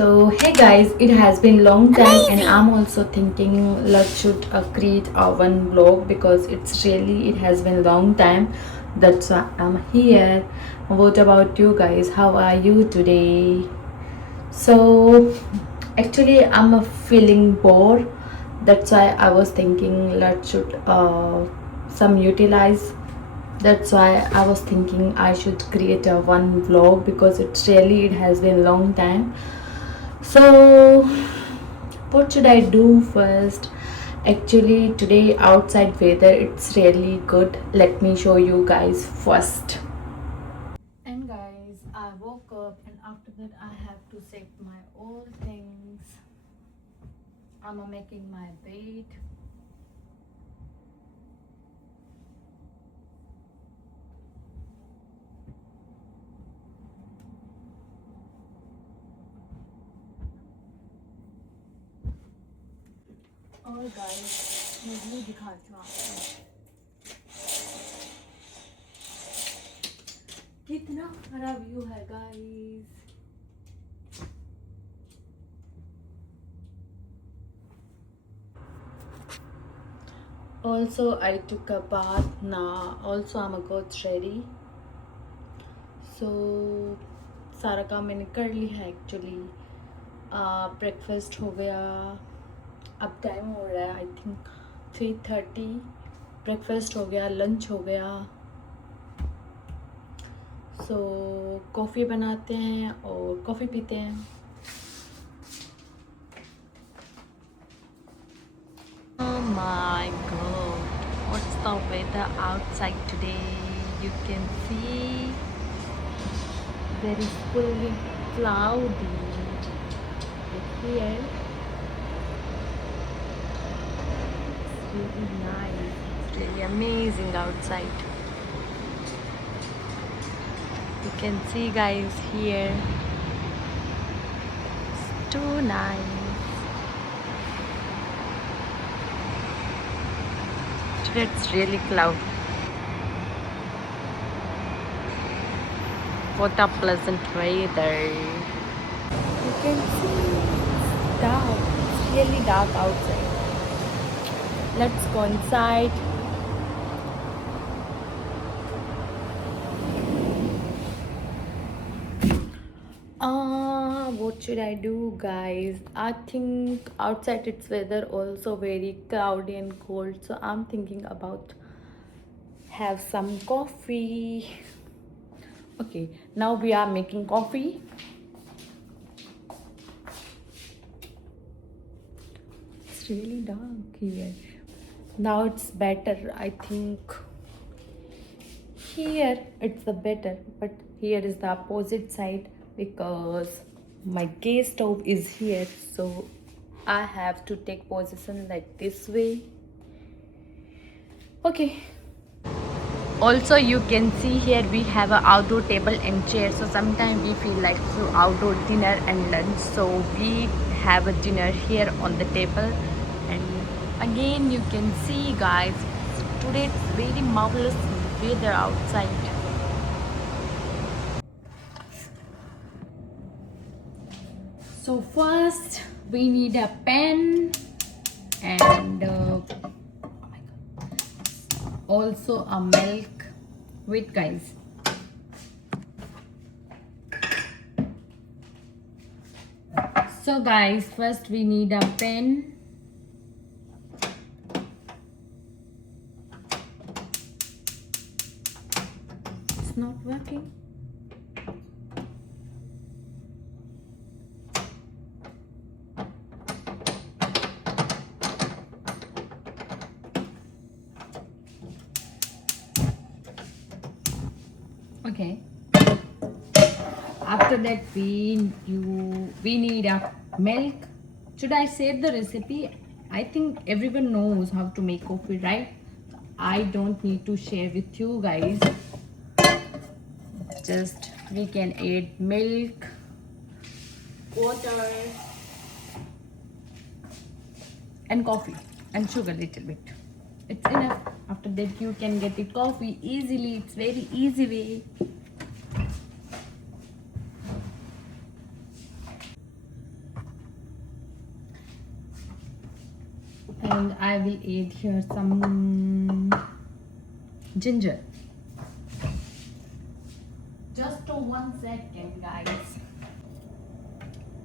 So hey guys, it has been long time and I'm also thinking let's should create a one vlog because it has been long time. That's why I'm here. What about you guys? How are you today? So actually I'm feeling bored. That's why I was thinking let's should some utilize. That's why I was thinking I should create a one vlog because it has been long time. So, what should I do first? Actually, today outside weather it's really good. Let me show you guys first. And guys, I woke up and after that I have to set my all things. I'm making my bed. और guys, मैं view दिखाती हूँ आपको कितना बड़ा view है guys. Also, I took a bath now. Also, I'm a got ready. So, सारा काम मैंने कर लिया है एक्चुअली. ब्रेकफास्ट हो गया. अब टाइम हो रहा है आई थिंक 3:30. ब्रेकफास्ट हो गया, लंच हो गया. सो कॉफ़ी बनाते हैं और कॉफ़ी पीते हैं. Oh my god, what's the weather outside today? You can see there is fully cloudy here. It's really nice. It's really amazing outside. You can see guys here. It's too nice. Today it's really cloudy. What a pleasant weather. You can see it's dark. It's really dark outside. Let's go inside. What should I do, guys? I think outside it's weather also very cloudy and cold, so I'm thinking about have some coffee. Okay, now we are making coffee. It's really dark here. Now it's better, I think. Here it's the better, but here is the opposite side because my gas stove is here, so I have to take position like this way. Okay. Also, you can see here we have an outdoor table and chair. So sometimes we feel like so outdoor dinner and lunch. So we have a dinner here on the table. And again, you can see, guys, today it's very marvelous weather outside. So first, we need a pen and oh my God, also a milk. Wait, guys. So guys, first we need a pen. It's not working. Okay. After that we need a milk. Should I save the recipe? I think everyone knows how to make coffee, right? I don't need to share with you guys. Just we can add milk, water and coffee and sugar little bit. It's enough. After that you can get it coffee easily. It's very easy way. And I will add here some ginger. Just 1 second, guys.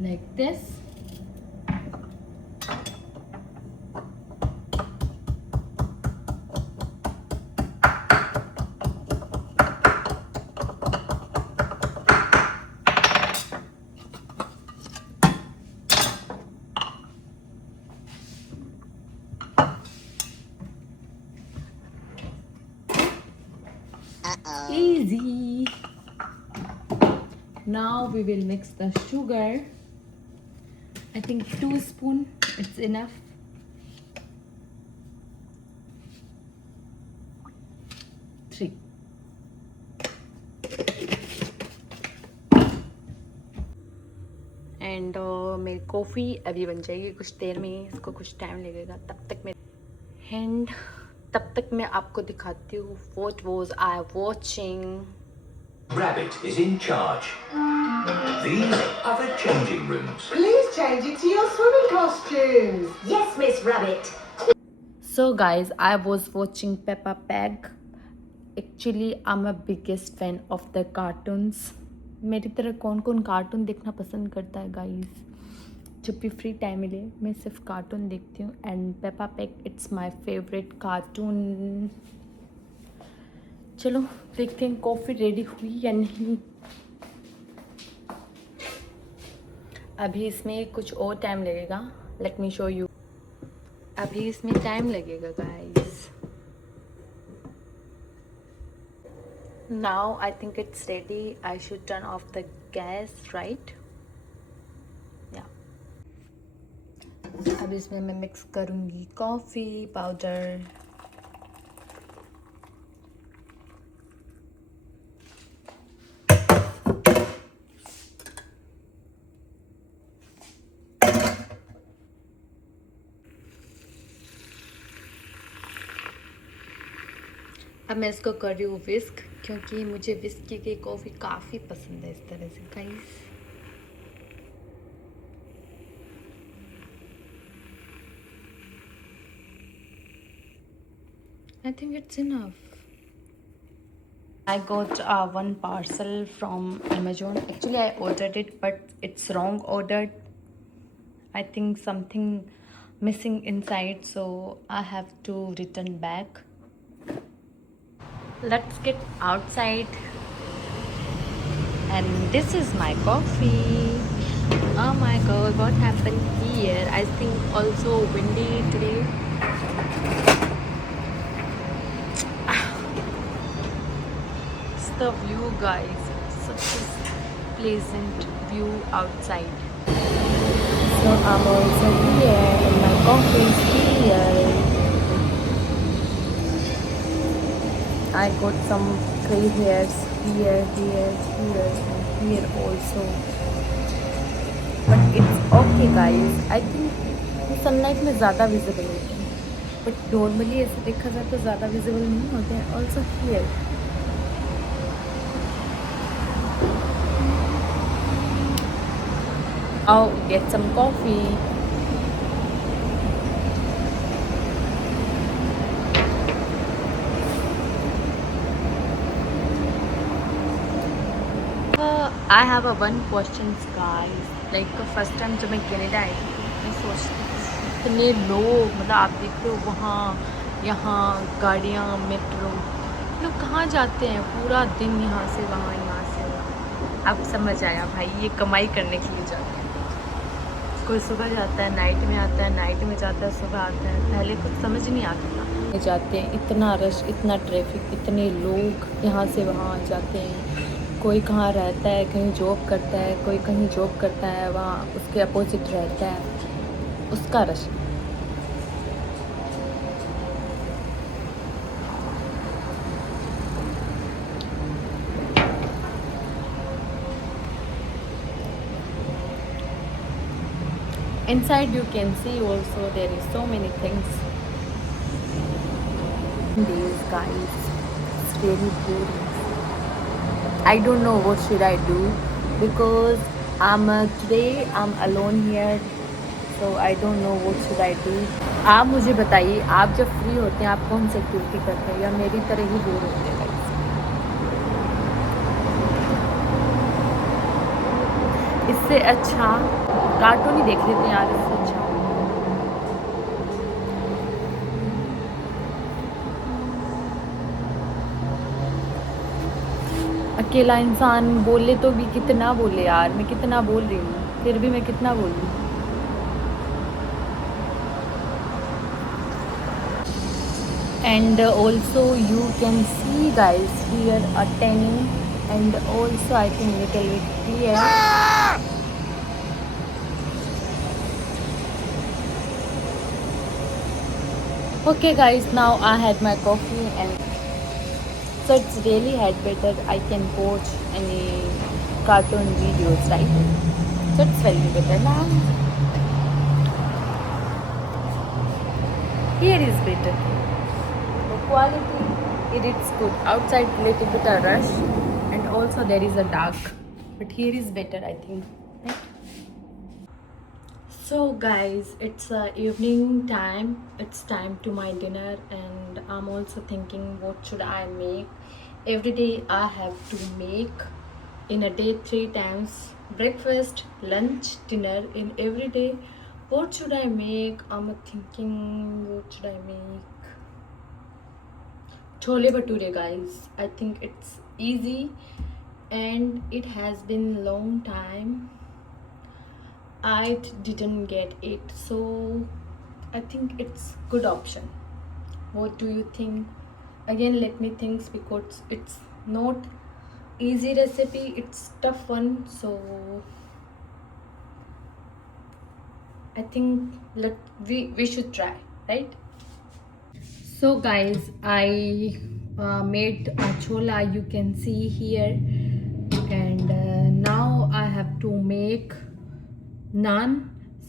Like this. Easy. Now we will mix the sugar. I think 2 spoons, it's enough. 3. And मेरी coffee अभी बन जाएगी कुछ देर में, इसको कुछ time लगेगा तब तक मैं आपको दिखाती हूँ what was I watching. Rabbit is in charge. These are the changing rooms. Please change it to your swimming costumes. Yes, Miss Rabbit. So guys, I was watching Peppa Pig. Actually, I'm a biggest fan of the cartoons. मेरी तरह कौन कौन cartoon देखना पसंद करता है guys? जब भी फ्री टाइम मिले मैं सिर्फ कार्टून देखती हूँ and Peppa pig it's my favourite cartoon. चलो देखते हैं कॉफ़ी रेडी हुई या नहीं. अभी इसमें कुछ और टाइम लगेगा. Let me show you. अभी इसमें टाइम लगेगा guys. Now I think it's ready. I should turn off the gas, right? Yeah. अब इसमें मैं मिक्स करूँगी कॉफ़ी पाउडर. अब मैं इसको कर रही हूँ विस्क, क्योंकि मुझे विस्की की कॉफ़ी काफ़ी पसंद है इस तरह से guys. I think it's enough. I got one parcel from Amazon. Actually, I ordered it, but it's wrong ordered. I think something missing inside, so I have to return back. Let's get outside. And this is my coffee. Oh my god, what happened here? I think also windy today. It's the view, guys. Such a pleasant view outside. So I'm also here and my coffee is here. I got some gray hairs here, and here also. But it's okay guys. I think sunlight में ज़्यादा visible होते हैं. But normally ऐसे देखा जाए तो ज़्यादा visible नहीं होते हैं. Also here. I'll get some coffee. I have a one question guys. Like first time जब मैं कनाडा आई थी मैं सोचती थी इतने लोग, मतलब आप देख रहे हो वहाँ यहाँ गाड़ियाँ मेट्रो, लोग कहाँ जाते हैं पूरा दिन यहाँ से वहाँ अब समझ आया भाई, ये कमाई करने के लिए जाते हैं. कोई सुबह जाता है, नाइट में आता है, नाइट में जाता है, सुबह आता है. पहले कुछ समझ नहीं आता था. जाते हैं, इतना रश, इतना ट्रैफिक, इतने लोग यहाँ से वहाँ जाते हैं. कोई कहाँ रहता है, कहीं जॉब करता है, कोई कहीं जॉब करता है, वहाँ उसके अपोजिट रहता है, उसका rush. Inside you can see also there is so many things. These guys, it's very boring. I don't know what should I do because today I'm alone here, so I don't know what should I do. आप मुझे बताइए, आप जब free होते हैं आप कौन सी activity करते हैं, या मेरी तरह ही बोर होते हैं guys? इससे अच्छा कार्टून ही देख लेते हैं यार, इससे अच्छा। अकेला इंसान बोले तो भी कितना बोले यार, मैं कितना बोल रही हूँ, फिर भी मैं कितना बोल रही हूँ। And also you can see guys here a tanning, and also I think little bit here. Okay guys, now I had my coffee, and so it's really had better I can watch any cartoon videos, right? So it's very better now. Here is better. The quality, it's good. Outside little bit a rush, and also there is a dark, but here is better I think. Right? So guys, it's evening time. It's time to my dinner, and I'm also thinking what should I make. Every day I have to make in a day 3 times: breakfast, lunch, dinner. In every day, what should I make? I'm thinking what should I make. Chole bhature guys, I think it's easy, and it has been long time I didn't get it, so I think it's good option. What do you think? Again, let me think, because it's not easy recipe, it's tough one, so I think we should try, right? So guys, I made a chola, you can see here, and now I have to make naan.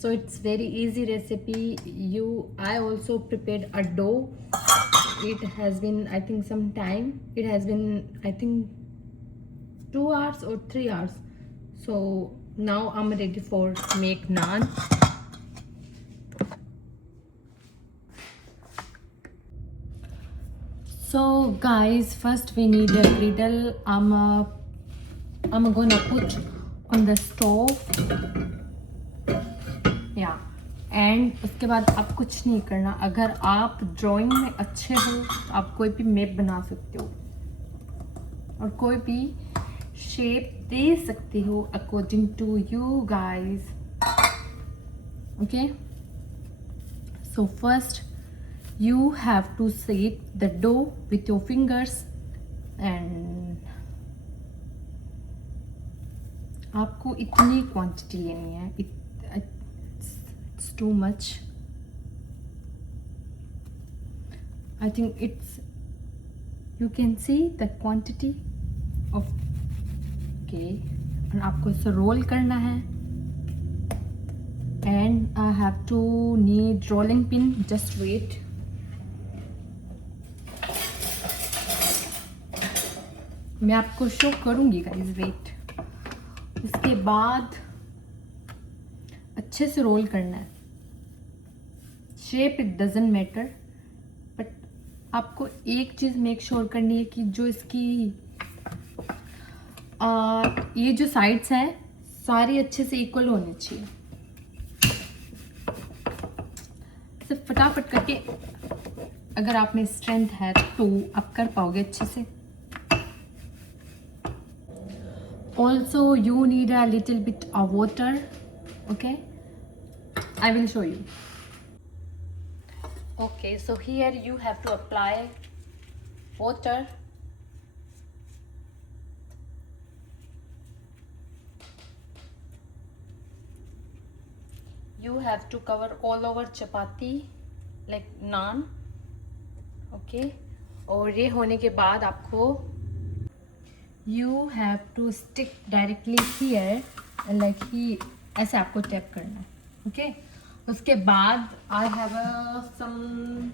So it's very easy recipe. I also prepared a dough. It has been I think some time. It has been I think 2 hours or 3 hours. So now I'm ready for make naan. So guys, first we need a griddle. I'm gonna put on the stove. या and उसके बाद आप कुछ नहीं करना। अगर आप drawing में अच्छे हो तो आप कोई भी मैप बना सकते हो और कोई भी शेप दे सकते हो according to you guys. Okay, so first you have to set the dough with your fingers, and आपको इतनी क्वांटिटी लेनी है, it's too much. I think it's, you can see the quantity of, okay, and आपको इसे role करना है, and I have to need rolling pin. Just wait. मैं आपको शो करूंगी गाइस, वेट। उसके बाद अच्छे से रोल करना है। Shape it doesn't matter, but आपको एक चीज़ मेक श्योर करनी है कि जो इसकी ये जो साइड्स हैं सारी अच्छे से इक्वल होनी चाहिए। सिर्फ फटाफट करके, अगर आप में स्ट्रेंथ है तो आप कर पाओगे अच्छे से। Also you need a little bit of water. Okay, I will show you. Okay, so here you have to apply water. You have to cover all over chapati like naan. Okay, और ये होने के बाद आपको you have to stick directly here, like he, ऐसे आपको tap करना है। ओके, उसके बाद I have some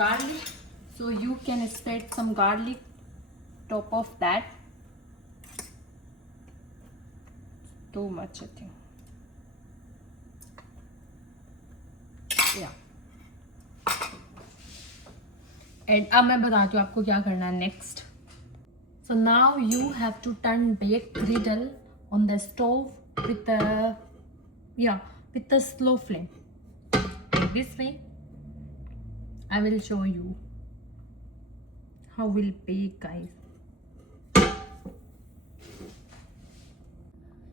garlic, so you can spread some garlic top of that. Too much I think. या एंड अब मैं बताती हूँ आपको क्या करना है next. So now you have to turn baked griddle on the stove with the slow flame. Like this way. I will show you how we'll bake, guys.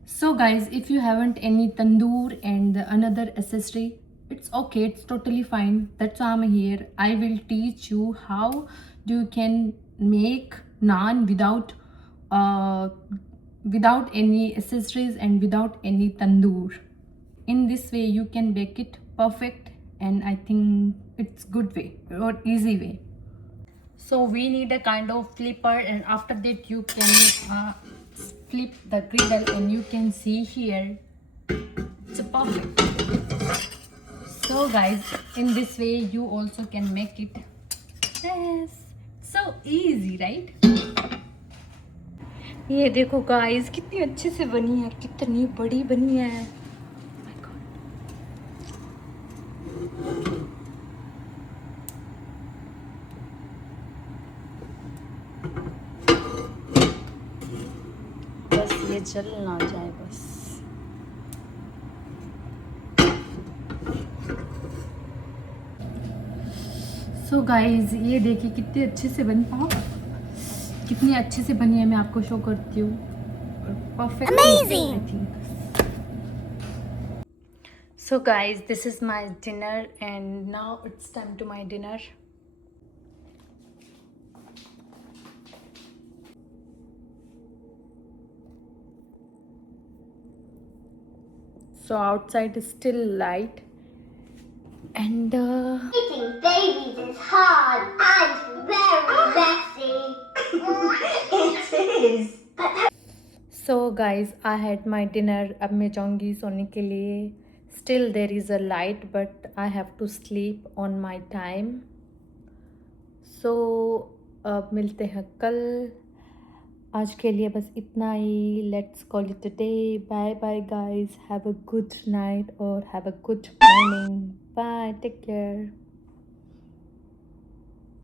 So guys, if you haven't any tandoor and another accessory, it's okay, it's totally fine. That's why I'm here. I will teach you how you can make naan without any accessories and without any tandoor. In this way you can bake it perfect, and I think it's good way or easy way. So we need a kind of flipper, and after that you can flip the griddle, and you can see here it's perfect. So guys, in this way you also can make it. Yes, so easy, right? ये देखो guys कितनी अच्छे से बनी है, कितनी बड़ी बनी है. My God. बस ये जल ना जाए बस. सो गाइस, ये देखिए कितनी अच्छे से बनी. कितनी अच्छे से बनी है, मैं आपको शो करती हूँ. Perfect, amazing. I think. So guys, this is my dinner, and now it's time to my dinner. So outside is still light, and Eating babies is hard and very messy. It is. so guys, I had my dinner. अब मैं जाऊंगी सोने के लिए. Still there is a light, but I have to sleep on my time. So अब मिलते हैं कल. आज के लिए बस इतना ही. Let's call it a day. Bye bye guys. Have a good night or have a good morning. Bye. Take care.